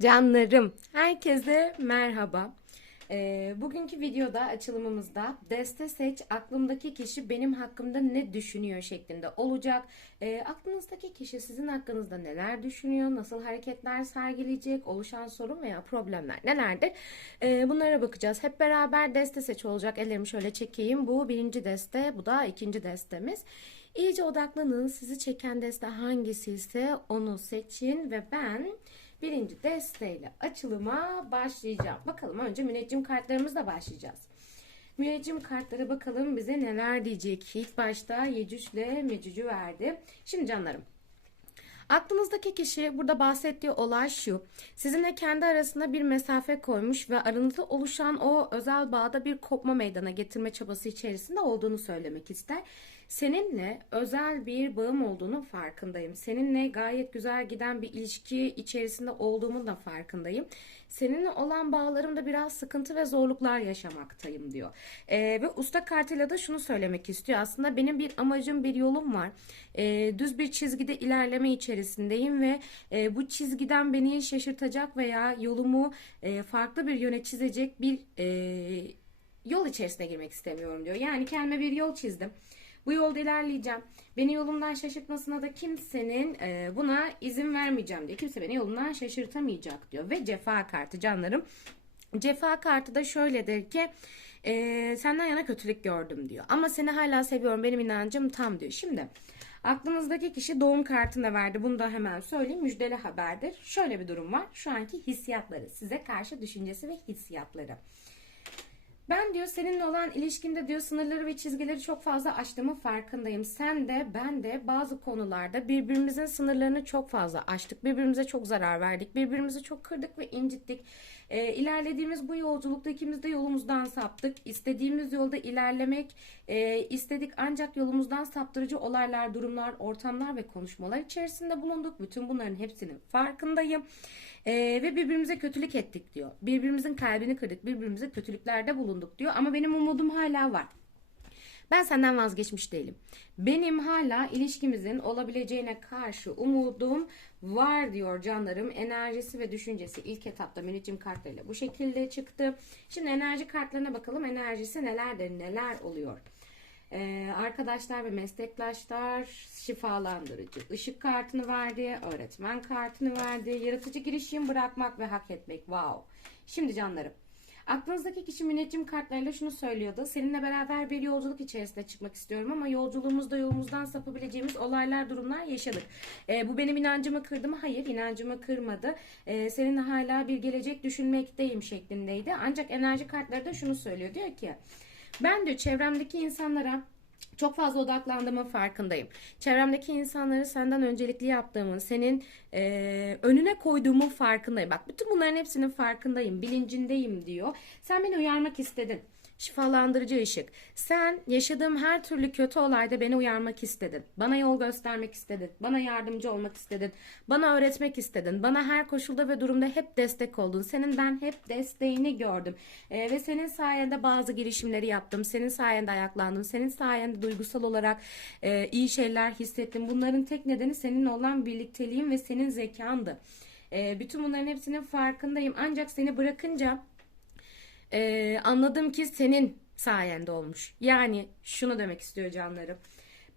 Canlarım, herkese merhaba. Ee, bugünkü videoda açılımımızda deste seç aklımdaki kişi benim hakkımda ne düşünüyor şeklinde olacak. Ee, aklınızdaki kişi sizin hakkınızda neler düşünüyor, nasıl hareketler sergileyecek, oluşan sorun veya problemler nelerdir? Ee, bunlara bakacağız. Hep beraber deste seç olacak. Ellerimi şöyle çekeyim. Bu birinci deste, bu da ikinci destemiz. İyice odaklanın. Sizi çeken deste hangisi ise onu seçin ve ben birinci desteyle açılıma başlayacağım. Bakalım önce müneccim kartlarımızla başlayacağız. Müneccim kartları bakalım bize neler diyecek. İlk başta Yecüc ile Mecüc'ü verdi. Şimdi canlarım. Aklınızdaki kişi burada bahsettiği olay şu. Sizinle kendi arasında bir mesafe koymuş ve aranızda oluşan o özel bağda bir kopma meydana getirme çabası içerisinde olduğunu söylemek ister. Seninle özel bir bağım olduğunu farkındayım. Seninle gayet güzel giden bir ilişki içerisinde olduğumun da farkındayım. Seninle olan bağlarımda biraz sıkıntı ve zorluklar yaşamaktayım diyor. Ee, ve usta kartıyla da şunu söylemek istiyor. Aslında benim bir amacım, bir yolum var. Ee, düz bir çizgide ilerleme içerisindeyim ve e, bu çizgiden beni şaşırtacak veya yolumu e, farklı bir yöne çizecek bir e, yol içerisine girmek istemiyorum diyor. Yani kendime bir yol çizdim. Bu yolda ilerleyeceğim. Beni yolumdan şaşırtmasına da kimsenin e, buna izin vermeyeceğim diyor. Kimse beni yolundan şaşırtamayacak diyor. Ve cefa kartı canlarım. Cefa kartı da şöyledir ki e, senden yana kötülük gördüm diyor. Ama seni hala seviyorum benim inancım tam diyor. Şimdi aklınızdaki kişi doğum kartını verdi. Bunu da hemen söyleyeyim. Müjdeli haberdir. Şöyle bir durum var. Şu anki hissiyatları. Size karşı düşüncesi ve hissiyatları. Ben diyor seninle olan ilişkimde diyor sınırları ve çizgileri çok fazla aştığımı farkındayım. Sen de ben de bazı konularda birbirimizin sınırlarını çok fazla aştık. Birbirimize çok zarar verdik. Birbirimizi çok kırdık ve incittik. E, ilerlediğimiz bu yolculukta ikimiz de yolumuzdan saptık. İstediğimiz yolda ilerlemek e, istedik ancak yolumuzdan saptırıcı olaylar, durumlar, ortamlar ve konuşmalar içerisinde bulunduk. Bütün bunların hepsinin farkındayım. E, ve birbirimize kötülük ettik diyor. Birbirimizin kalbini kırdık, birbirimize kötülüklerde bulunduk diyor. Ama benim umudum hala var. Ben senden vazgeçmiş değilim. Benim hala ilişkimizin olabileceğine karşı umudum var diyor canlarım. Enerjisi ve düşüncesi ilk etapta müneccim kartlarıyla bu şekilde çıktı. Şimdi enerji kartlarına bakalım. Enerjisi nelerdir, neler oluyor? Ee, arkadaşlar ve meslektaşlar şifalandırıcı ışık kartını verdi, öğretmen kartını verdi, yaratıcı girişim bırakmak ve hak etmek. Wow. Şimdi canlarım. Aklınızdaki kişi müneccim kartlarıyla şunu söylüyordu. Seninle beraber bir yolculuk içerisinde çıkmak istiyorum ama yolculuğumuzda yolumuzdan sapabileceğimiz olaylar, durumlar yaşadık. E, bu benim inancımı kırdı mı? Hayır, inancımı kırmadı. E, seninle hala bir gelecek düşünmekteyim şeklindeydi. Ancak enerji kartları da şunu söylüyor. Diyor ki ben diyor çevremdeki insanlara çok fazla odaklandığımın farkındayım. Çevremdeki insanları senden öncelikli yaptığımın, senin e, önüne koyduğumun farkındayım. Bak bütün bunların hepsinin farkındayım, bilincindeyim diyor. Sen beni uyarmak istedin. Şifalandırıcı ışık. Sen yaşadığım her türlü kötü olayda beni uyarmak istedin. Bana yol göstermek istedin. Bana yardımcı olmak istedin. Bana öğretmek istedin. Bana her koşulda ve durumda hep destek oldun. Senin ben hep desteğini gördüm. Ee, ve senin sayende bazı girişimleri yaptım. Senin sayende ayaklandım. Senin sayende duygusal olarak e, iyi şeyler hissettim. Bunların tek nedeni seninle olan birlikteliğim ve senin zekandı. E, bütün bunların hepsinin farkındayım. Ancak seni bırakınca ee, anladım ki senin sayende olmuş. Yani şunu demek istiyor canlarım.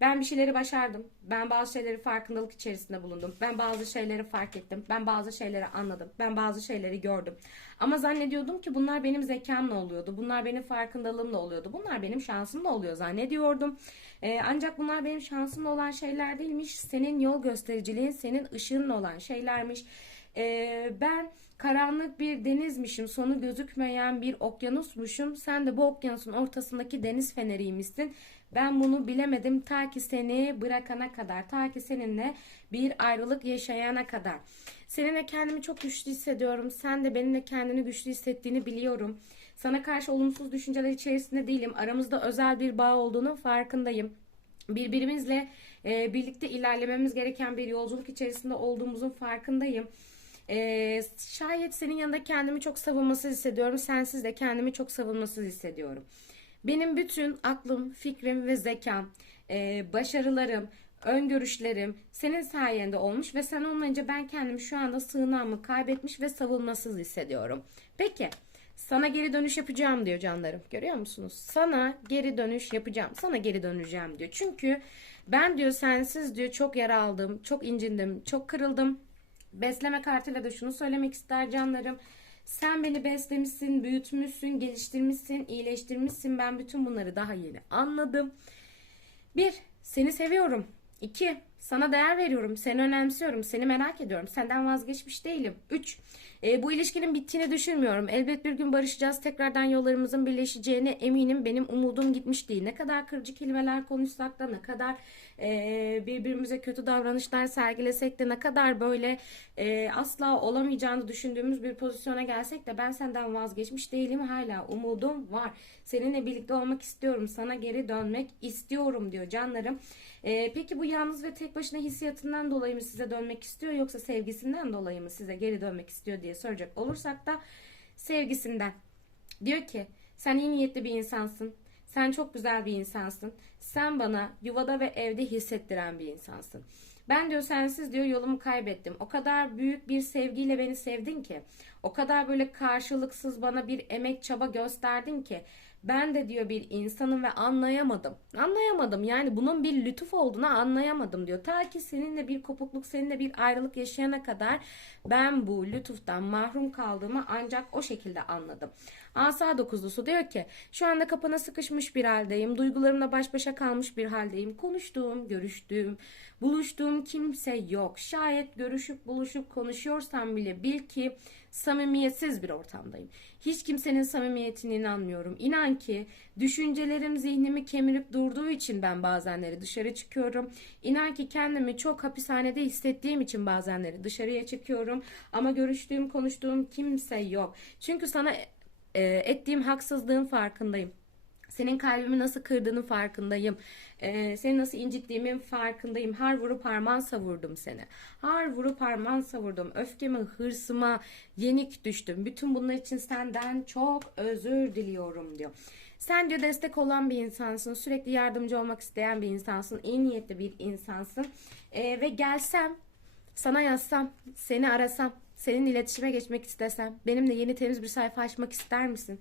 Ben bir şeyleri başardım. Ben bazı şeyleri farkındalık içerisinde bulundum. Ben bazı şeyleri fark ettim. Ben bazı şeyleri anladım. Ben bazı şeyleri gördüm. Ama zannediyordum ki bunlar benim zekamla oluyordu. Bunlar benim farkındalığımla oluyordu. Bunlar benim şansımla oluyor zannediyordum. Ee, ancak bunlar benim şansımla olan şeyler değilmiş. Senin yol göstericiliğin, senin ışığınla olan şeylermiş. Ee, ben karanlık bir denizmişim, sonu gözükmeyen bir okyanusmuşum. Sen de bu okyanusun ortasındaki deniz feneriymişsin. Ben bunu bilemedim ta ki seni bırakana kadar, ta ki seninle bir ayrılık yaşayana kadar. Seninle kendimi çok güçlü hissediyorum. Sen de benimle kendini güçlü hissettiğini biliyorum. Sana karşı olumsuz düşünceler içerisinde değilim. Aramızda özel bir bağ olduğunu farkındayım. Birbirimizle e, birlikte ilerlememiz gereken bir yolculuk içerisinde olduğumuzun farkındayım. Ee, şayet senin yanında kendimi çok savunmasız hissediyorum. Sensiz de kendimi çok savunmasız hissediyorum. Benim bütün aklım, fikrim ve zekam, e, başarılarım, öngörüşlerim senin sayende olmuş ve sen olmayınca ben kendimi şu anda sığınağımı kaybetmiş ve savunmasız hissediyorum. Peki sana geri dönüş yapacağım diyor canlarım. Görüyor musunuz? Sana geri dönüş yapacağım. Sana geri döneceğim diyor. Çünkü ben diyor sensiz diyor çok yara aldım, çok incindim, çok kırıldım. Besleme kartıyla da şunu söylemek ister canlarım. Sen beni beslemişsin, büyütmüşsün, geliştirmişsin, iyileştirmişsin. Ben bütün bunları daha yeni anladım. Bir, seni seviyorum. İki, sana değer veriyorum. Seni önemsiyorum. Seni merak ediyorum. Senden vazgeçmiş değilim. Üç, e, bu ilişkinin bittiğini düşünmüyorum. Elbet bir gün barışacağız. Tekrardan yollarımızın birleşeceğine eminim. Benim umudum gitmiş değil. Ne kadar kırıcı kelimeler konuşsak da ne kadar e, birbirimize kötü davranışlar sergilesek de ne kadar böyle e, asla olamayacağını düşündüğümüz bir pozisyona gelsek de ben senden vazgeçmiş değilim. Hala umudum var. Seninle birlikte olmak istiyorum. Sana geri dönmek istiyorum diyor canlarım. E, peki bu yalnız ve tek başına hissiyatından dolayı mı size dönmek istiyor yoksa sevgisinden dolayı mı size geri dönmek istiyor diye soracak olursak da sevgisinden. Diyor ki sen iyi niyetli bir insansın. Sen çok güzel bir insansın. Sen bana yuvada ve evde hissettiren bir insansın. Ben diyor sensiz diyor yolumu kaybettim. O kadar büyük bir sevgiyle beni sevdin ki. O kadar böyle karşılıksız bana bir emek çaba gösterdin ki. Ben de diyor bir insanım ve anlayamadım. Anlayamadım yani bunun bir lütuf olduğunu anlayamadım diyor. Ta ki seninle bir kopukluk, seninle bir ayrılık yaşayana kadar ben bu lütuftan mahrum kaldığımı ancak o şekilde anladım. Asa dokuzlusu diyor ki şu anda kapana sıkışmış bir haldeyim. Duygularımla baş başa kalmış bir haldeyim. Konuştuğum, görüştüğüm, buluştuğum kimse yok. Şayet görüşüp buluşup konuşuyorsam bile bil ki samimiyetsiz bir ortamdayım. Hiç kimsenin samimiyetine inanmıyorum. İnan ki düşüncelerim zihnimi kemirip durduğu için ben bazenleri dışarı çıkıyorum. İnan ki kendimi çok hapishanede hissettiğim için bazenleri dışarıya çıkıyorum. Ama görüştüğüm, konuştuğum kimse yok. Çünkü sana e, ettiğim haksızlığın farkındayım. Senin kalbimi nasıl kırdığının farkındayım. Ee, seni nasıl incittiğimin farkındayım. Har vurup harman savurdum seni. Har vurup harman savurdum. Öfkeme, hırsıma yenik düştüm. Bütün bunlar için senden çok özür diliyorum diyor. Sen diyor destek olan bir insansın. Sürekli yardımcı olmak isteyen bir insansın. iyi niyetli bir insansın. Ee, ve gelsem sana yazsam, seni arasam, senin iletişime geçmek istesem, benimle yeni temiz bir sayfa açmak ister misin?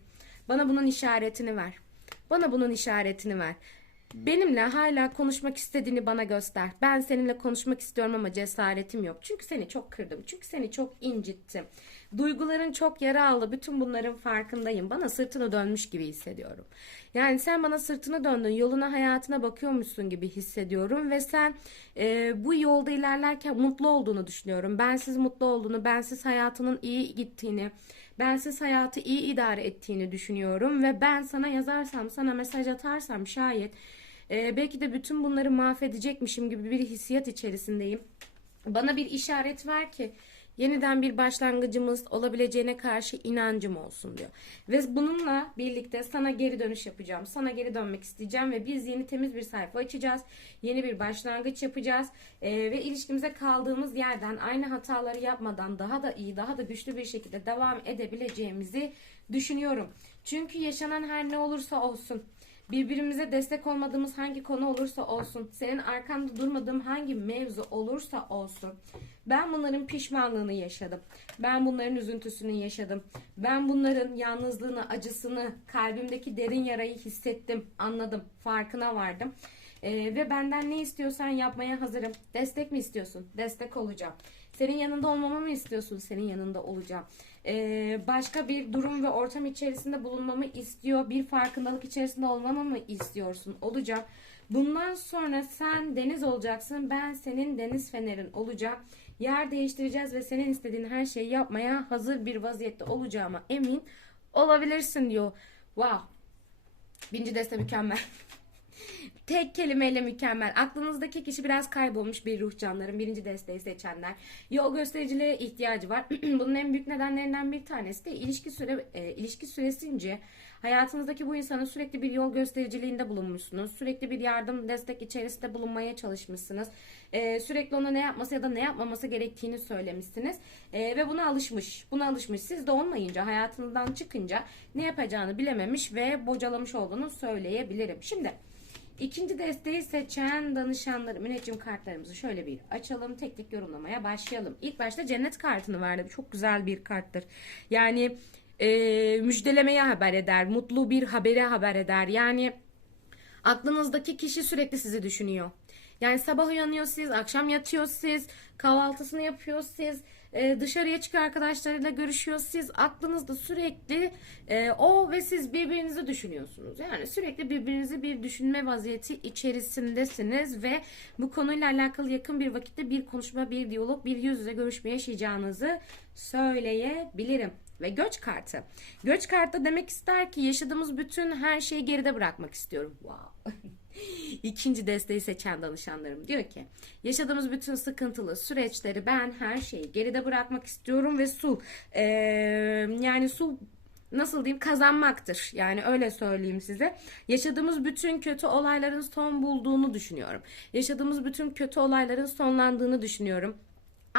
Bana bunun işaretini ver. Bana bunun işaretini ver. Benimle hala konuşmak istediğini bana göster. Ben seninle konuşmak istiyorum ama cesaretim yok. Çünkü seni çok kırdım. Çünkü seni çok incittim. Duyguların çok yara aldı. Bütün bunların farkındayım. Bana sırtını dönmüş gibi hissediyorum. Yani sen bana sırtını döndün. Yoluna hayatına bakıyormuşsun gibi hissediyorum. Ve sen e, bu yolda ilerlerken mutlu olduğunu düşünüyorum. Bensiz mutlu olduğunu, bensiz hayatının iyi gittiğini, bensiz hayatı iyi idare ettiğini düşünüyorum. Ve ben sana yazarsam, sana mesaj atarsam şayet e, belki de bütün bunları mahvedecekmişim gibi bir hissiyat içerisindeyim. Bana bir işaret ver ki yeniden bir başlangıcımız olabileceğine karşı inancım olsun diyor. Ve bununla birlikte sana geri dönüş yapacağım. Sana geri dönmek isteyeceğim ve biz yeni temiz bir sayfa açacağız. Yeni bir başlangıç yapacağız. Ee, ve ilişkimize kaldığımız yerden aynı hataları yapmadan daha da iyi, daha da güçlü bir şekilde devam edebileceğimizi düşünüyorum. Çünkü yaşanan her ne olursa olsun Birbirimize destek olmadığımız hangi konu olursa olsun, senin arkanda durmadığım hangi mevzu olursa olsun, ben bunların pişmanlığını yaşadım. Ben bunların üzüntüsünü yaşadım. Ben bunların yalnızlığını, acısını, kalbimdeki derin yarayı hissettim, anladım, farkına vardım. Ee, ve benden ne istiyorsan yapmaya hazırım. Destek mi istiyorsun? Destek olacağım. Senin yanında olmamı mı istiyorsun? Senin yanında olacağım. Ee, başka bir durum ve ortam içerisinde bulunmamı istiyor. Bir farkındalık içerisinde olmamı mı istiyorsun? Olacağım. Bundan sonra sen deniz olacaksın. Ben senin deniz fenerin olacağım. Yer değiştireceğiz ve senin istediğin her şeyi yapmaya hazır bir vaziyette olacağıma emin olabilirsin diyor. Wow. Binci deste mükemmel. Tek kelimeyle mükemmel. Aklınızdaki kişi biraz kaybolmuş bir ruh canların. Birinci desteği seçenler. Yol göstericiliğe ihtiyacı var. Bunun en büyük nedenlerinden bir tanesi de ilişki süre e, ilişki süresince hayatınızdaki bu insanın sürekli bir yol göstericiliğinde bulunmuşsunuz. Sürekli bir yardım, destek içerisinde bulunmaya çalışmışsınız. E, sürekli ona ne yapması ya da ne yapmaması gerektiğini söylemişsiniz. E, ve buna alışmış. Buna alışmış. Siz de olmayınca, hayatınızdan çıkınca ne yapacağını bilememiş ve bocalamış olduğunu söyleyebilirim. Şimdi İkinci desteği seçen danışanları, müneccim kartlarımızı şöyle bir açalım. Tek tek yorumlamaya başlayalım. İlk başta cennet kartını verdim. Çok güzel bir karttır. Yani e, müjdelemeye haber eder. Mutlu bir habere haber eder. Yani aklınızdaki kişi sürekli sizi düşünüyor. Yani sabah uyanıyor siz, akşam yatıyor siz, kahvaltısını yapıyor siz, e, dışarıya çıkıyor arkadaşlarıyla görüşüyor siz. Aklınızda sürekli e, o ve siz birbirinizi düşünüyorsunuz. Yani sürekli birbirinizi bir düşünme vaziyeti içerisindesiniz ve bu konuyla alakalı yakın bir vakitte bir konuşma, bir diyalog, bir yüz yüze görüşme yaşayacağınızı söyleyebilirim ve göç kartı. Göç kartı demek ister ki yaşadığımız bütün her şeyi geride bırakmak istiyorum. Wow. İkinci desteği seçen danışanlarım diyor ki yaşadığımız bütün sıkıntılı süreçleri ben her şeyi geride bırakmak istiyorum ve sul ee, yani sul nasıl diyeyim kazanmaktır. Yani öyle söyleyeyim size. Yaşadığımız bütün kötü olayların son bulduğunu düşünüyorum. Yaşadığımız bütün kötü olayların sonlandığını düşünüyorum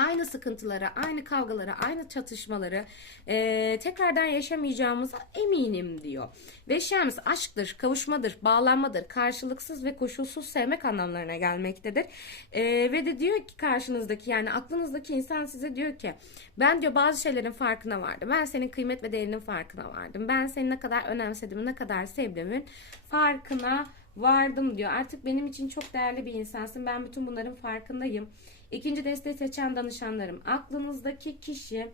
aynı sıkıntılara, aynı kavgalara, aynı çatışmaları e, tekrardan yaşamayacağımıza eminim diyor. Ve şems aşktır, kavuşmadır, bağlanmadır, karşılıksız ve koşulsuz sevmek anlamlarına gelmektedir. E, ve de diyor ki karşınızdaki yani aklınızdaki insan size diyor ki ben diyor bazı şeylerin farkına vardım. Ben senin kıymet ve değerinin farkına vardım. Ben seni ne kadar önemsediğimi, ne kadar sevdiğimin farkına vardım diyor. Artık benim için çok değerli bir insansın. Ben bütün bunların farkındayım. İkinci desteği seçen danışanlarım. Aklınızdaki kişi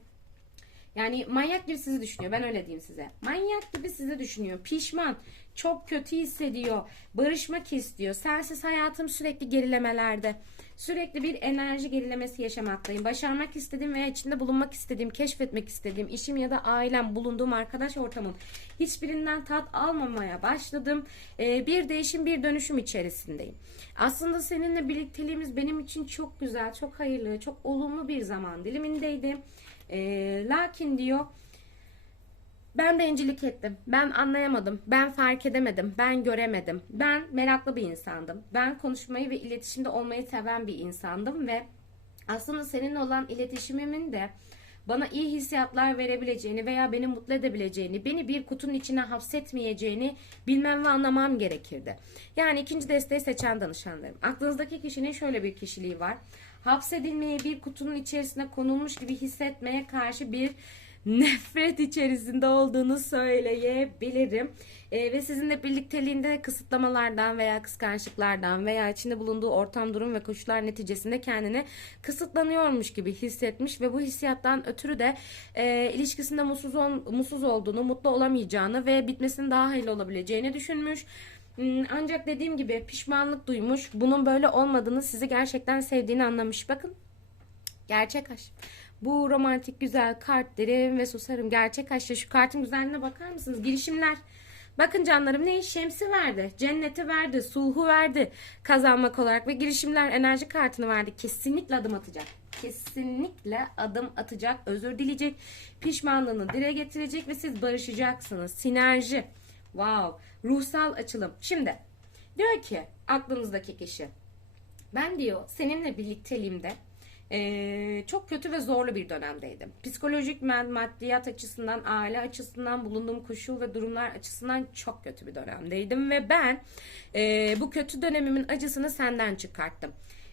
yani manyak gibi sizi düşünüyor. Ben öyle diyeyim size. Manyak gibi sizi düşünüyor. Pişman. Çok kötü hissediyor. Barışmak istiyor. Sensiz hayatım sürekli gerilemelerde. Sürekli bir enerji gerilemesi yaşamaktayım. Başarmak istediğim veya içinde bulunmak istediğim, keşfetmek istediğim işim ya da ailem, bulunduğum arkadaş ortamım hiçbirinden tat almamaya başladım. Ee, bir değişim, bir dönüşüm içerisindeyim. Aslında seninle birlikteliğimiz benim için çok güzel, çok hayırlı, çok olumlu bir zaman dilimindeydi. Ee, lakin diyor ben bencillik ettim. Ben anlayamadım. Ben fark edemedim. Ben göremedim. Ben meraklı bir insandım. Ben konuşmayı ve iletişimde olmayı seven bir insandım ve aslında seninle olan iletişimimin de bana iyi hissiyatlar verebileceğini veya beni mutlu edebileceğini, beni bir kutunun içine hapsetmeyeceğini bilmem ve anlamam gerekirdi. Yani ikinci desteği seçen danışanlarım. Aklınızdaki kişinin şöyle bir kişiliği var. Hapsedilmeyi bir kutunun içerisine konulmuş gibi hissetmeye karşı bir nefret içerisinde olduğunu söyleyebilirim. E, ve sizinle birlikteliğinde kısıtlamalardan veya kıskançlıklardan veya içinde bulunduğu ortam, durum ve koşullar neticesinde kendini kısıtlanıyormuş gibi hissetmiş ve bu hissiyattan ötürü de e, ilişkisinde mutsuz, ol, mutsuz olduğunu, mutlu olamayacağını ve bitmesinin daha hayırlı olabileceğini düşünmüş. Hmm, ancak dediğim gibi pişmanlık duymuş. Bunun böyle olmadığını, sizi gerçekten sevdiğini anlamış. Bakın gerçek aşk. Bu romantik güzel kart derim ve susarım. Gerçek aşk. Şu kartın güzelliğine bakar mısınız? Girişimler. Bakın canlarım ne şemsi verdi, cenneti verdi, sulhu verdi kazanmak olarak ve girişimler enerji kartını verdi. Kesinlikle adım atacak. Kesinlikle adım atacak, özür dileyecek, pişmanlığını dile getirecek ve siz barışacaksınız. Sinerji. Wow. Ruhsal açılım. Şimdi diyor ki aklınızdaki kişi. Ben diyor seninle birlikteliğimde ee, çok kötü ve zorlu bir dönemdeydim. Psikolojik, maddiyat açısından, aile açısından, bulunduğum koşul ve durumlar açısından çok kötü bir dönemdeydim. Ve ben e, bu kötü dönemimin acısını senden çıkarttım.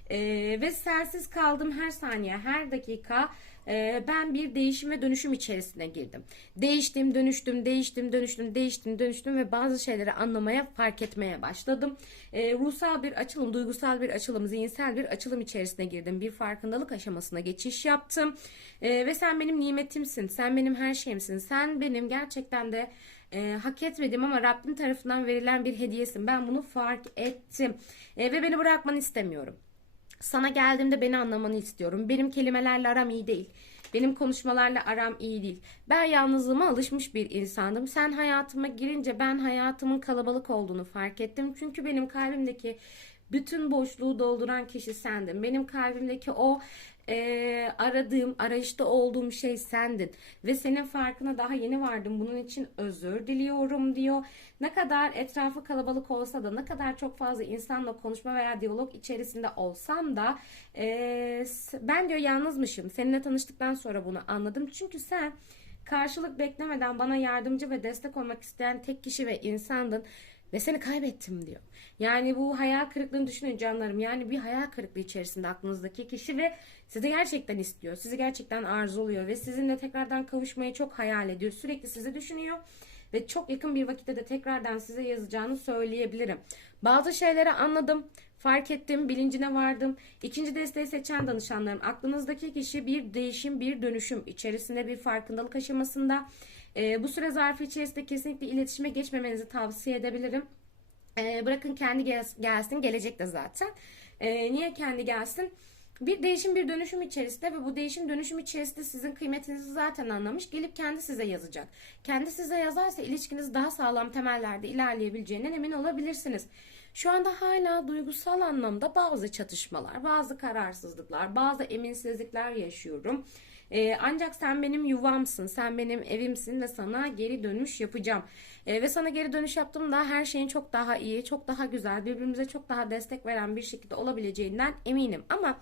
E, ve sensiz kaldım her saniye, her dakika e, ben bir değişim ve dönüşüm içerisine girdim. Değiştim, dönüştüm, değiştim, dönüştüm, değiştim, dönüştüm ve bazı şeyleri anlamaya, fark etmeye başladım. E, ruhsal bir açılım, duygusal bir açılım, zihinsel bir açılım içerisine girdim. Bir farkındalık aşamasına geçiş yaptım. E, ve sen benim nimetimsin, sen benim her şeyimsin, sen benim gerçekten de e, hak etmedim ama Rabbim tarafından verilen bir hediyesin. Ben bunu fark ettim e, ve beni bırakmanı istemiyorum. Sana geldiğimde beni anlamanı istiyorum. Benim kelimelerle aram iyi değil. Benim konuşmalarla aram iyi değil. Ben yalnızlığıma alışmış bir insandım. Sen hayatıma girince ben hayatımın kalabalık olduğunu fark ettim. Çünkü benim kalbimdeki bütün boşluğu dolduran kişi sendin. Benim kalbimdeki o e, aradığım, arayışta olduğum şey sendin. Ve senin farkına daha yeni vardım. Bunun için özür diliyorum diyor. Ne kadar etrafı kalabalık olsa da, ne kadar çok fazla insanla konuşma veya diyalog içerisinde olsam da e, ben diyor yalnızmışım. Seninle tanıştıktan sonra bunu anladım. Çünkü sen karşılık beklemeden bana yardımcı ve destek olmak isteyen tek kişi ve insandın ve seni kaybettim diyor. Yani bu hayal kırıklığını düşünün canlarım. Yani bir hayal kırıklığı içerisinde aklınızdaki kişi ve sizi gerçekten istiyor. Sizi gerçekten arzuluyor ve sizinle tekrardan kavuşmayı çok hayal ediyor. Sürekli sizi düşünüyor ve çok yakın bir vakitte de tekrardan size yazacağını söyleyebilirim. Bazı şeyleri anladım, fark ettim, bilincine vardım. İkinci desteği seçen danışanlarım aklınızdaki kişi bir değişim, bir dönüşüm içerisinde bir farkındalık aşamasında. Ee, bu süre zarfı içerisinde kesinlikle iletişime geçmemenizi tavsiye edebilirim. Ee, bırakın kendi gel- gelsin, gelecek de zaten. Ee, niye kendi gelsin? Bir değişim bir dönüşüm içerisinde ve bu değişim dönüşüm içerisinde sizin kıymetinizi zaten anlamış. Gelip kendi size yazacak. Kendi size yazarsa ilişkiniz daha sağlam temellerde ilerleyebileceğinden emin olabilirsiniz. Şu anda hala duygusal anlamda bazı çatışmalar, bazı kararsızlıklar, bazı eminsizlikler yaşıyorum. Ee, ancak sen benim yuvamsın, sen benim evimsin ve sana geri dönüş yapacağım. Ee, ve sana geri dönüş yaptığımda her şeyin çok daha iyi, çok daha güzel, birbirimize çok daha destek veren bir şekilde olabileceğinden eminim. Ama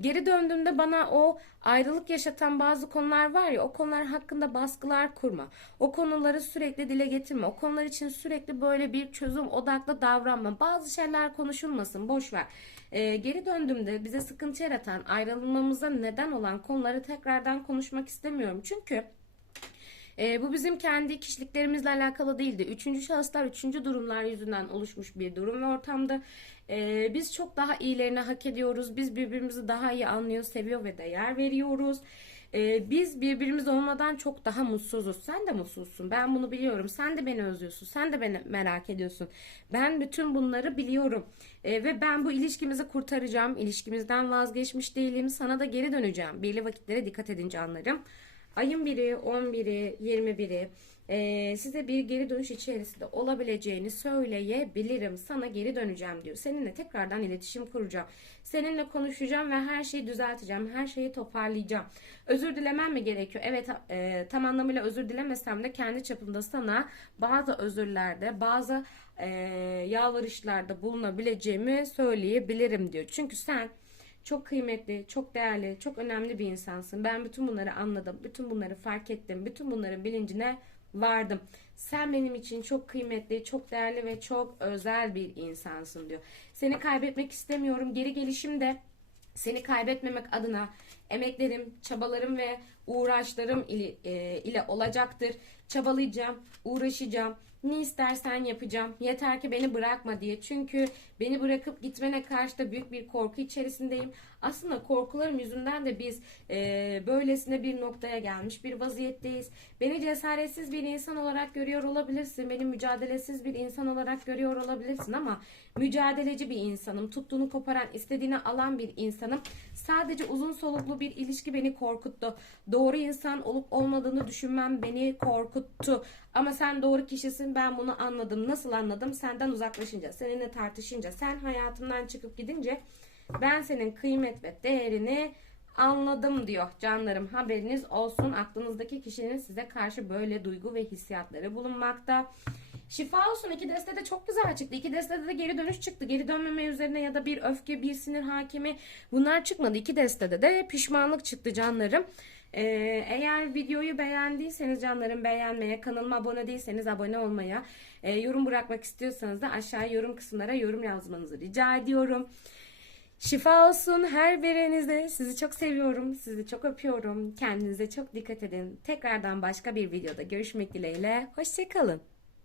Geri döndüğümde bana o ayrılık yaşatan bazı konular var ya o konular hakkında baskılar kurma. O konuları sürekli dile getirme. O konular için sürekli böyle bir çözüm odaklı davranma. Bazı şeyler konuşulmasın boş ver. Ee, geri döndüğümde bize sıkıntı yaratan ayrılmamıza neden olan konuları tekrardan konuşmak istemiyorum. Çünkü e, bu bizim kendi kişiliklerimizle alakalı değildi. Üçüncü şahıslar, üçüncü durumlar yüzünden oluşmuş bir durum ve ortamda e, biz çok daha iyilerini hak ediyoruz. Biz birbirimizi daha iyi anlıyor, seviyor ve değer veriyoruz. E, biz birbirimiz olmadan çok daha mutsuzuz. Sen de mutsuzsun. Ben bunu biliyorum. Sen de beni özlüyorsun. Sen de beni merak ediyorsun. Ben bütün bunları biliyorum. E, ve ben bu ilişkimizi kurtaracağım. İlişkimizden vazgeçmiş değilim. Sana da geri döneceğim. Belli vakitlere dikkat edin canlarım. Ayın biri, 11'i, 21'i e, size bir geri dönüş içerisinde olabileceğini söyleyebilirim. Sana geri döneceğim diyor. Seninle tekrardan iletişim kuracağım. Seninle konuşacağım ve her şeyi düzelteceğim. Her şeyi toparlayacağım. Özür dilemem mi gerekiyor? Evet e, tam anlamıyla özür dilemesem de kendi çapımda sana bazı özürlerde, bazı e, yalvarışlarda bulunabileceğimi söyleyebilirim diyor. Çünkü sen çok kıymetli, çok değerli, çok önemli bir insansın. Ben bütün bunları anladım, bütün bunları fark ettim, bütün bunların bilincine vardım. Sen benim için çok kıymetli, çok değerli ve çok özel bir insansın diyor. Seni kaybetmek istemiyorum. Geri gelişim de seni kaybetmemek adına emeklerim, çabalarım ve uğraşlarım ile, e, ile olacaktır. Çabalayacağım, uğraşacağım. Ne istersen yapacağım. Yeter ki beni bırakma diye. Çünkü beni bırakıp gitmene karşı da büyük bir korku içerisindeyim. Aslında korkularım yüzünden de biz e, böylesine bir noktaya gelmiş bir vaziyetteyiz. Beni cesaretsiz bir insan olarak görüyor olabilirsin. Beni mücadelesiz bir insan olarak görüyor olabilirsin ama mücadeleci bir insanım. Tuttuğunu koparan, istediğini alan bir insanım. Sadece uzun soluklu bir ilişki beni korkuttu. Doğru insan olup olmadığını düşünmem beni korkuttu. Ama sen doğru kişisin ben bunu anladım. Nasıl anladım? Senden uzaklaşınca, seninle tartışınca, sen hayatımdan çıkıp gidince ben senin kıymet ve değerini anladım diyor canlarım. Haberiniz olsun. Aklınızdaki kişinin size karşı böyle duygu ve hissiyatları bulunmakta. Şifa olsun iki deste de çok güzel çıktı. İki destede de geri dönüş çıktı. Geri dönmeme üzerine ya da bir öfke, bir sinir hakimi bunlar çıkmadı. İki destede de pişmanlık çıktı canlarım. Ee, eğer videoyu beğendiyseniz canlarım beğenmeye, kanalıma abone değilseniz abone olmaya, e, yorum bırakmak istiyorsanız da aşağı yorum kısımlara yorum yazmanızı rica ediyorum. Şifa olsun her birinizde. Sizi çok seviyorum. Sizi çok öpüyorum. Kendinize çok dikkat edin. Tekrardan başka bir videoda görüşmek dileğiyle. Hoşçakalın.